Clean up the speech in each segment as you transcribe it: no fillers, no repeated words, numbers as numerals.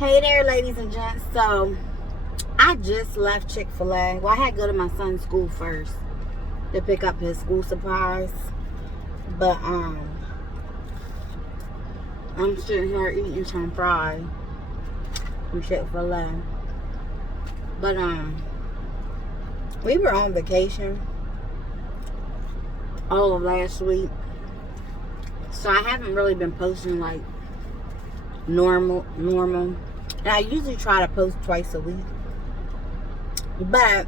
Hey there, ladies and gents. So, I just left Chick-fil-A. Well, I had to go to my son's school first to pick up his school supplies. But, I'm sitting here eating some fries from Chick-fil-A. But, we were on vacation all of last week. So, I haven't really been posting like normal. And I usually try to post twice a week. But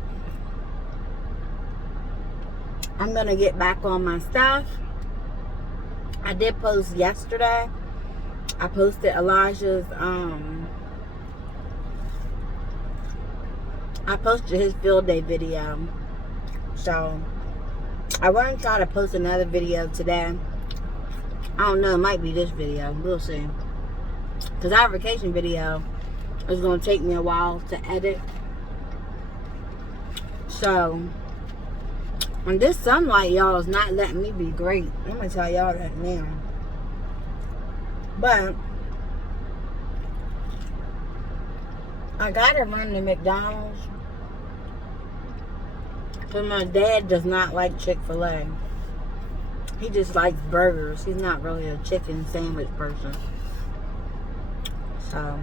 I'm going to get back on my stuff. I did post yesterday. I posted Elijah's, I posted his field day video. So, I want to try to post another video today. I don't know, it might be this video. We'll see. Because our vacation video is going to take me a while to edit. So, and this sunlight, y'all, is not letting me be great. I'm going to tell y'all that now. But, I got to run to McDonald's. Because my dad does not like Chick-fil-A. He just likes burgers. He's not really a chicken sandwich person. So,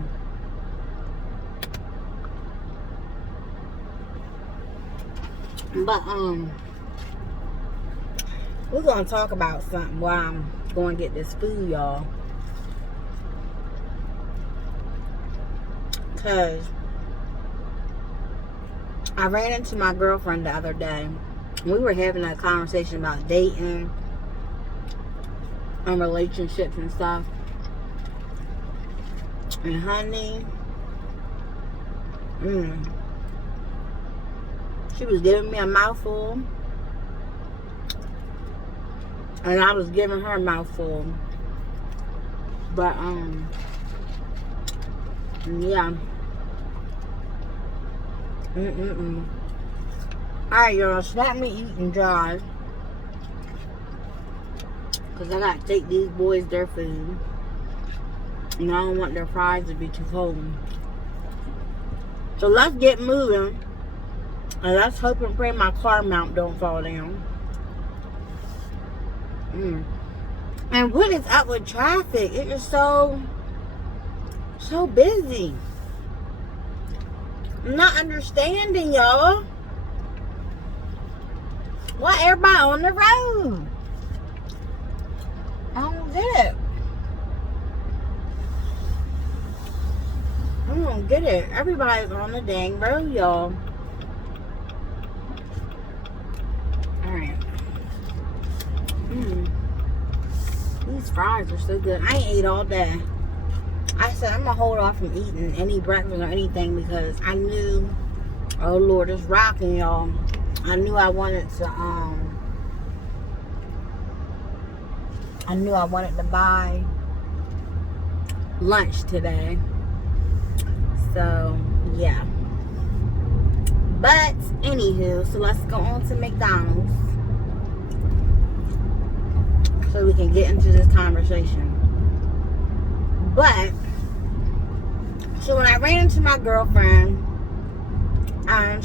but we're gonna talk about something while I'm going to get this food, y'all. Cause I ran into my girlfriend the other day. We were having a conversation about dating and relationships and stuff. And honey, she was giving me a mouthful, and I was giving her a mouthful. But yeah. Alright, y'all, so let me eat and drive, because I gotta take these boys their food. And I don't want their fries to be too cold. So let's get moving. And let's hope and pray my car mount don't fall down. And what is up with traffic? It is so busy. I'm not understanding, y'all. Why everybody on the road? I don't get it. I don't get it. Everybody's on the dang road, y'all. Alright. These fries are so good. I ain't ate all day. I said I'm going to hold off from eating any breakfast or anything because I knew, oh Lord, it's rocking, y'all. I knew I wanted to, buy lunch today. So, yeah. But, anywho, so let's go on to McDonald's so we can get into this conversation. But, so when I ran into my girlfriend,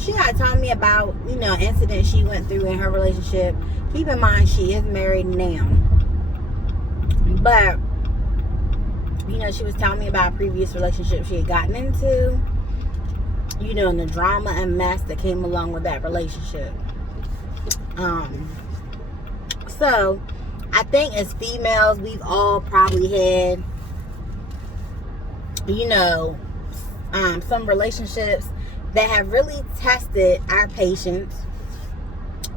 she had told me about, an incident she went through in her relationship. Keep in mind, she is married now. But, she was telling me about a previous relationship she had gotten into, and the drama and mess that came along with that relationship. So, I think as females, we've all probably had, some relationships that have really tested our patience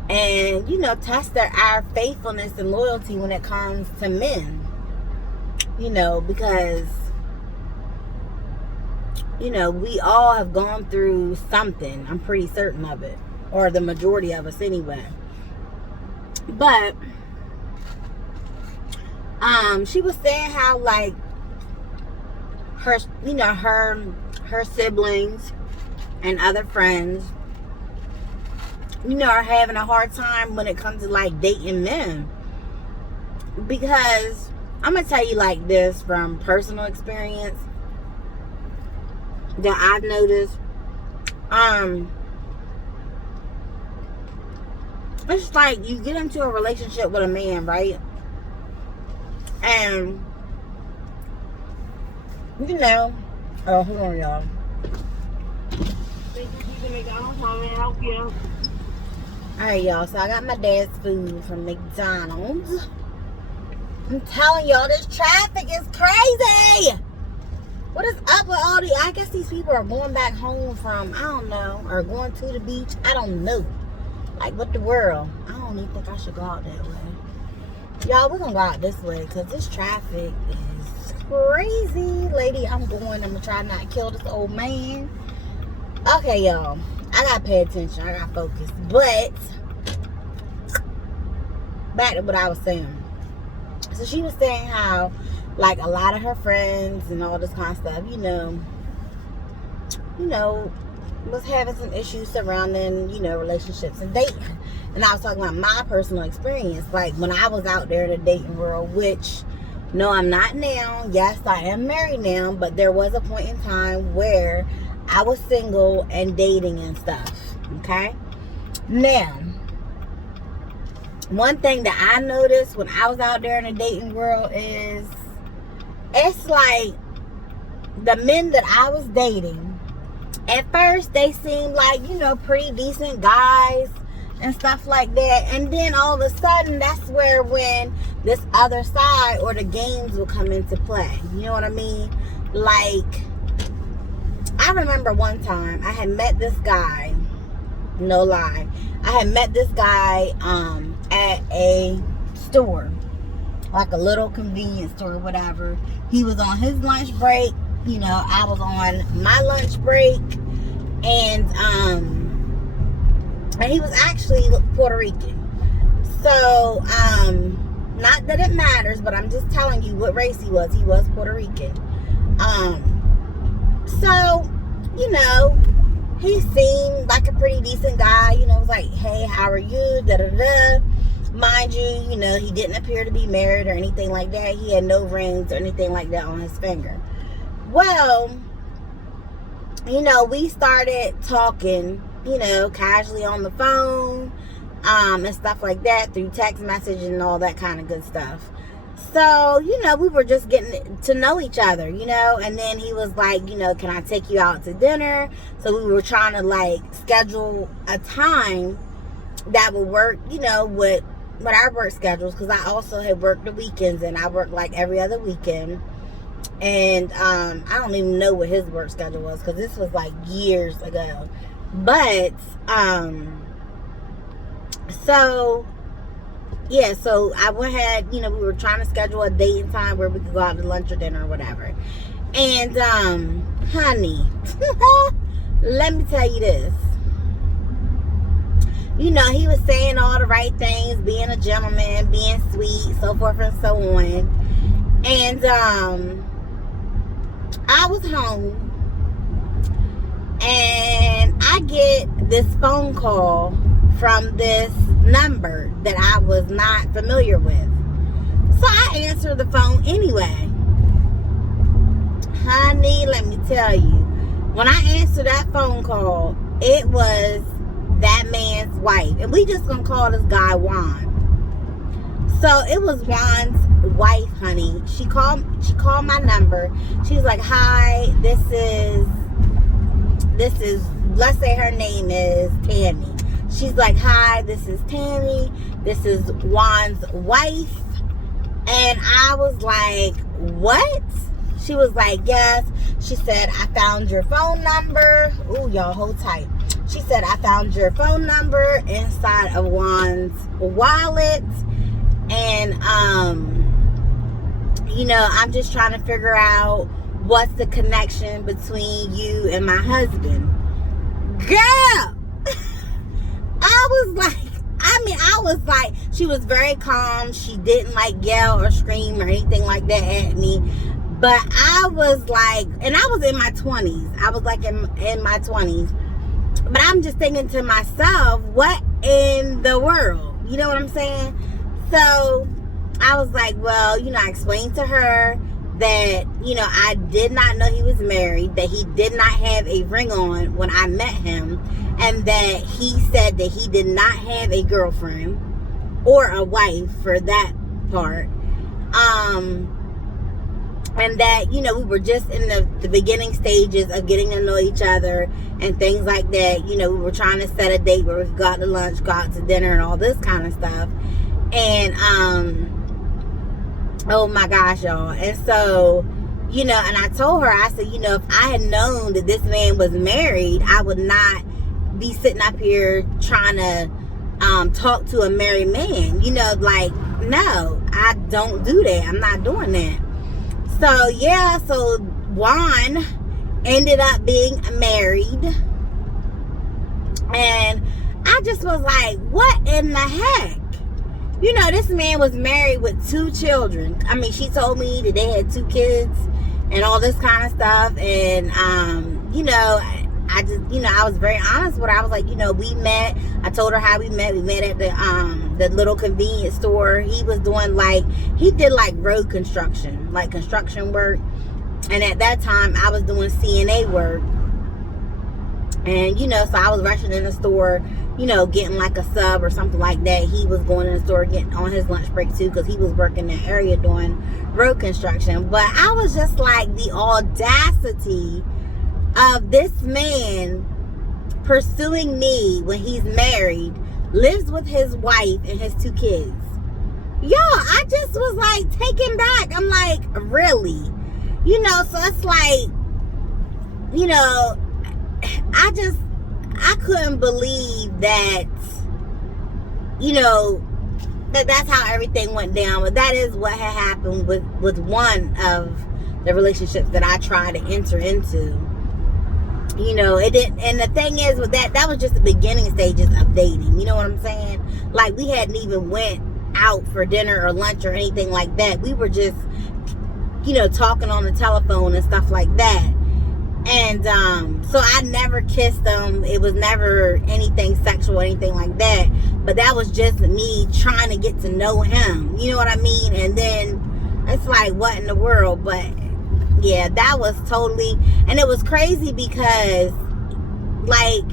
and, tested our faithfulness and loyalty when it comes to men. Because, we all have gone through something. I'm pretty certain of it. Or the majority of us anyway. But, she was saying how, like, her, her siblings and other friends, are having a hard time when it comes to, like, dating men. Because I'm going to tell you like this from personal experience. that I've noticed. It's like you get into a relationship with a man, right? And you know, oh, hold on, y'all. Alright, y'all, so I got my dad's food from McDonald's. I'm telling y'all, this traffic is crazy. What is up with all I guess these people are going back home from, I don't know, or going to the beach. I don't know. Like, what the world? I don't even think I should go out that way. Y'all, we're gonna go out this way because this traffic is crazy. Lady, I'm gonna try not to kill this old man. Okay, y'all, I gotta pay attention. I gotta focus. But back to what I was saying. So she was saying how, like, a lot of her friends and all this kind of stuff, you know, was having some issues surrounding, relationships and dating. And I was talking about my personal experience, like when I was out there in the dating world, which, no, I'm not now. Yes, I am married now, but there was a point in time where I was single and dating and stuff, okay? Now, one thing that I noticed when I was out there in the dating world is, it's like the men that I was dating, at first they seemed like, pretty decent guys and stuff like that. And then all of a sudden, that's where when this other side or the games will come into play. You know what I mean? Like, I remember one time I had met this guy, no lie. I had met this guy at a store, like a little convenience store or whatever. He was on his lunch break. I was on my lunch break, and he was actually Puerto Rican. So, not that it matters, but I'm just telling you what race he was. He was Puerto Rican. So, he seemed like a pretty decent guy. Was like, hey, how are you? Da-da-da. Mind you, he didn't appear to be married or anything like that. He had no rings or anything like that on his finger. Well, we started talking, casually on the phone, and stuff like that, through text message and all that kind of good stuff. So, we were just getting to know each other, and then he was like, can I take you out to dinner? So we were trying to, like, schedule a time that would work, with our work schedules, because I also had worked the weekends, and I worked like every other weekend. And I don't even know what his work schedule was, because this was like years ago. But so I went ahead, we were trying to schedule a date and time where we could go out to lunch or dinner or whatever. And honey, let me tell you this. He was saying all the right things, being a gentleman, being sweet, so forth and so on. And I was home, and I get this phone call from this number that I was not familiar with. So I answered the phone anyway. Honey, let me tell you, when I answered that phone call, it was that man's wife. And we just gonna call this guy Juan. So it was Juan's wife, honey. She called my number. She's like, hi, this is, let's say her name is Tammy. She's like, hi, this is Tammy. This is Juan's wife. And I was like, what? She was like, yes. She said, I found your phone number. Ooh, y'all, hold tight. She said, I found your phone number inside of Juan's wallet. And, I'm just trying to figure out what's the connection between you and my husband. Girl! I was like, she was very calm. She didn't like yell or scream or anything like that at me. But I was like, and I was in my 20s. I was like in my 20s. But I'm just thinking to myself, what in the world? You know what I'm saying? So I was like, well, I explained to her that, you know, I did not know he was married, that he did not have a ring on when I met him, and that he said that he did not have a girlfriend or a wife for that part. And that, you know, we were just in the beginning stages of getting to know each other and things like that. You know, we were trying to set a date where we could go out to lunch, go out to dinner, and all this kind of stuff. And, oh my gosh, y'all. And so, you know, and I told her, I said, you know, if I had known that this man was married, I would not be sitting up here trying to talk to a married man. You know, like, no, I don't do that. I'm not doing that. So, yeah, so Juan ended up being married. And I just was like, what in the heck? You know, this man was married with 2 children. I mean, she told me that they had 2 kids and all this kind of stuff. And, you know, I just, you know, I was very honest with her. I was like, you know, we met. I told her how we met. We met at the little convenience store. He was doing he did road construction, like construction work. And at that time, I was doing CNA work. And, you know, so I was rushing in the store, you know, getting like a sub or something like that. He was going in the store getting on his lunch break too, because he was working that area doing road construction. But I was just like, the audacity of this man pursuing me when he's married, lives with his wife and his 2 kids. Yo, I just was like taken back. I'm like, really? You know, so it's like, you know, I couldn't believe that, you know, that's how everything went down. But that is what had happened with one of the relationships that I tried to enter into. You know, it didn't, and the thing is with that was just the beginning stages of dating. You know what I'm saying? Like, we hadn't even went out for dinner or lunch or anything like that. We were just, you know, talking on the telephone and stuff like that. And so I never kissed him. It was never anything sexual or anything like that. But that was just me trying to get to know him. You know what I mean? And then it's like, what in the world? But yeah, that was totally, and it was crazy because like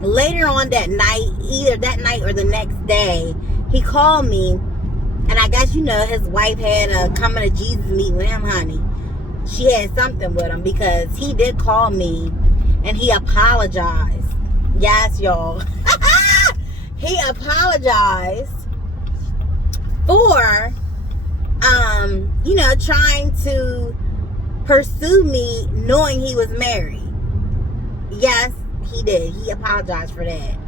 later on that night, either that night or the next day, he called me, and I guess, you know, his wife had a coming to Jesus meeting with him, honey. She had something with him, because he did call me and he apologized. Yes, y'all. He apologized for you know, trying to pursue me knowing he was married. Yes, he did. He apologized for that.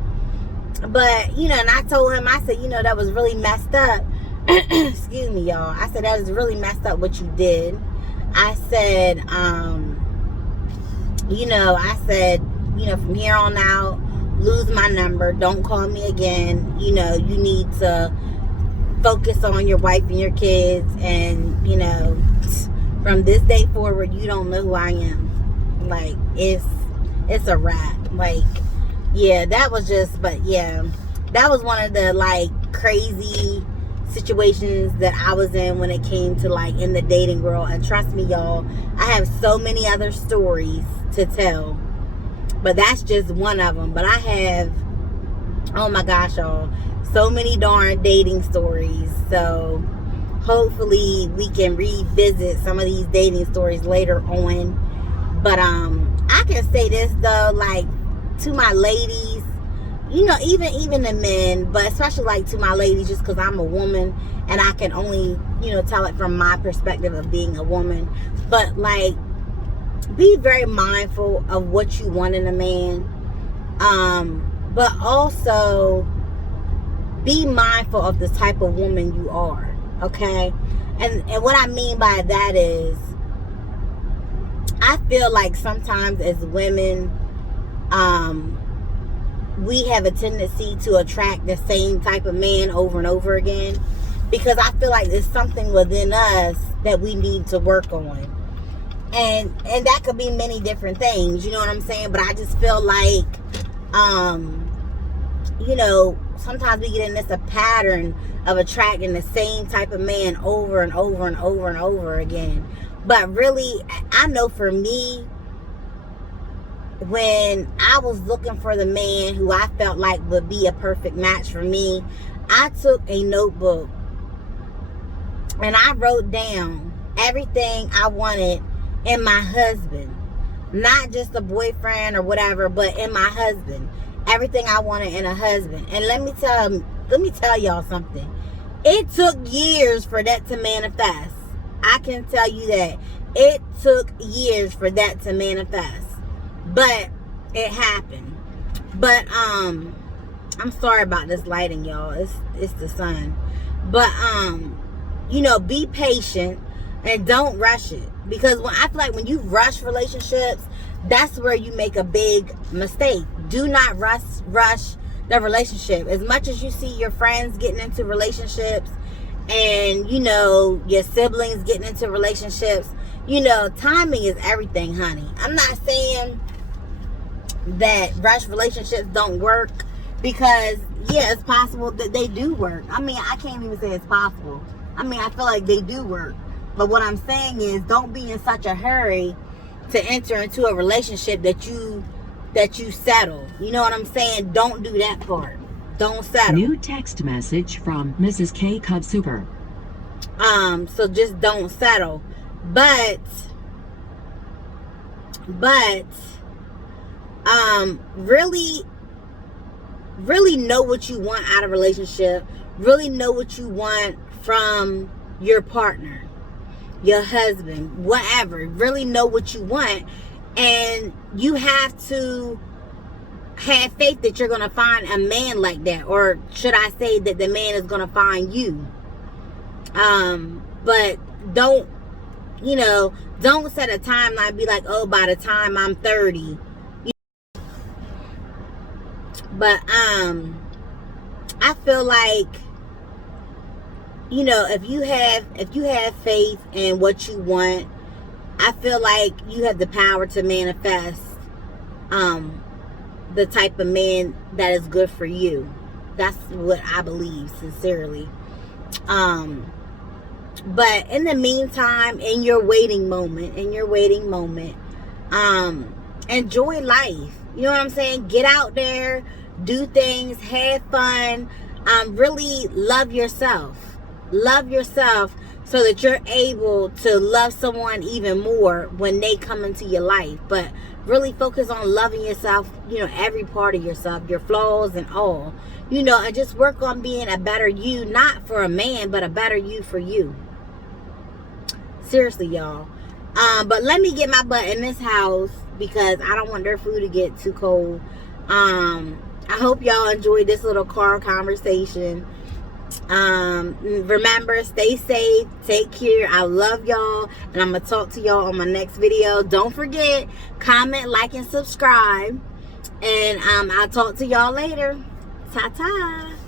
But, you know, and I told him, I said, you know, that was really messed up. Excuse me, y'all. I said, that was really messed up what you did. I said, you know, from here on out, lose my number. Don't call me again. You know, you need to focus on your wife and your kids. And, you know, from this day forward, you don't know who I am. Like, it's a wrap. Like, yeah, that was just, but yeah, that was one of the, like, crazy situations that I was in when it came to, like, in the dating world. And trust me, y'all, I have so many other stories to tell, but that's just one of them. But I have, oh my gosh, y'all, so many darn dating stories. So hopefully we can revisit some of these dating stories later on. But I can say this though, like, to my ladies, you know, even the men, but especially like to my ladies, just because I'm a woman and I can only, you know, tell it from my perspective of being a woman. But like, be very mindful of what you want in a man, but also be mindful of the type of woman you are. Okay, and what I mean by that is, I feel like sometimes as women, we have a tendency to attract the same type of man over and over again, because I feel like there's something within us that we need to work on. And that could be many different things, you know what I'm saying? But I just feel like, you know, sometimes we get in this a pattern of attracting the same type of man over and over and over and over again, But really, I know for me, when I was looking for the man who I felt like would be a perfect match for me, I took a notebook and I wrote down everything I wanted in my husband. Not just a boyfriend or whatever, but in my husband. Everything I wanted in a husband. And let me tell y'all something. It took years for that to manifest. I can tell you that. It took years for that to manifest. But it happened. But I'm sorry about this lighting, y'all. It's the sun. But you know, be patient and don't rush it. Because I feel like when you rush relationships, that's where you make a big mistake. Do not rush the relationship. As much as you see your friends getting into relationships and, you know, your siblings getting into relationships, you know, timing is everything, honey. I'm not saying that rush relationships don't work, because, yeah, it's possible that they do work. I mean, I can't even say it's possible. I mean, I feel like they do work. But what I'm saying is, don't be in such a hurry to enter into a relationship that you settle. You know what I'm saying? Don't do that part. Don't settle. New text message from Mrs. K. Cub Super. So just don't settle. But really know what you want out of a relationship. Really know what you want from your partner, your husband, whatever. Really know what you want, and you have to have faith that you're going to find a man like that, or should I say that the man is going to find you. But don't set a timeline, be like, oh, by the time I'm 30. But I feel like, you know, if you have faith in what you want, I feel like you have the power to manifest the type of man that is good for you. That's what I believe, sincerely. But in the meantime, in your waiting moment, enjoy life. You know what I'm saying? Get out there, do things, have fun, really love yourself. Love yourself so that you're able to love someone even more when they come into your life. But really focus on loving yourself, you know, every part of yourself, your flaws and all, you know, and just work on being a better you, not for a man, but a better you for you. Seriously, y'all. But let me get my butt in this house because I don't want their food to get too cold. I hope y'all enjoyed this little car conversation. Remember, stay safe, take care. I love y'all, and I'm gonna talk to y'all on my next video. Don't forget, comment, like, and subscribe, and I'll talk to y'all later. Ta-ta.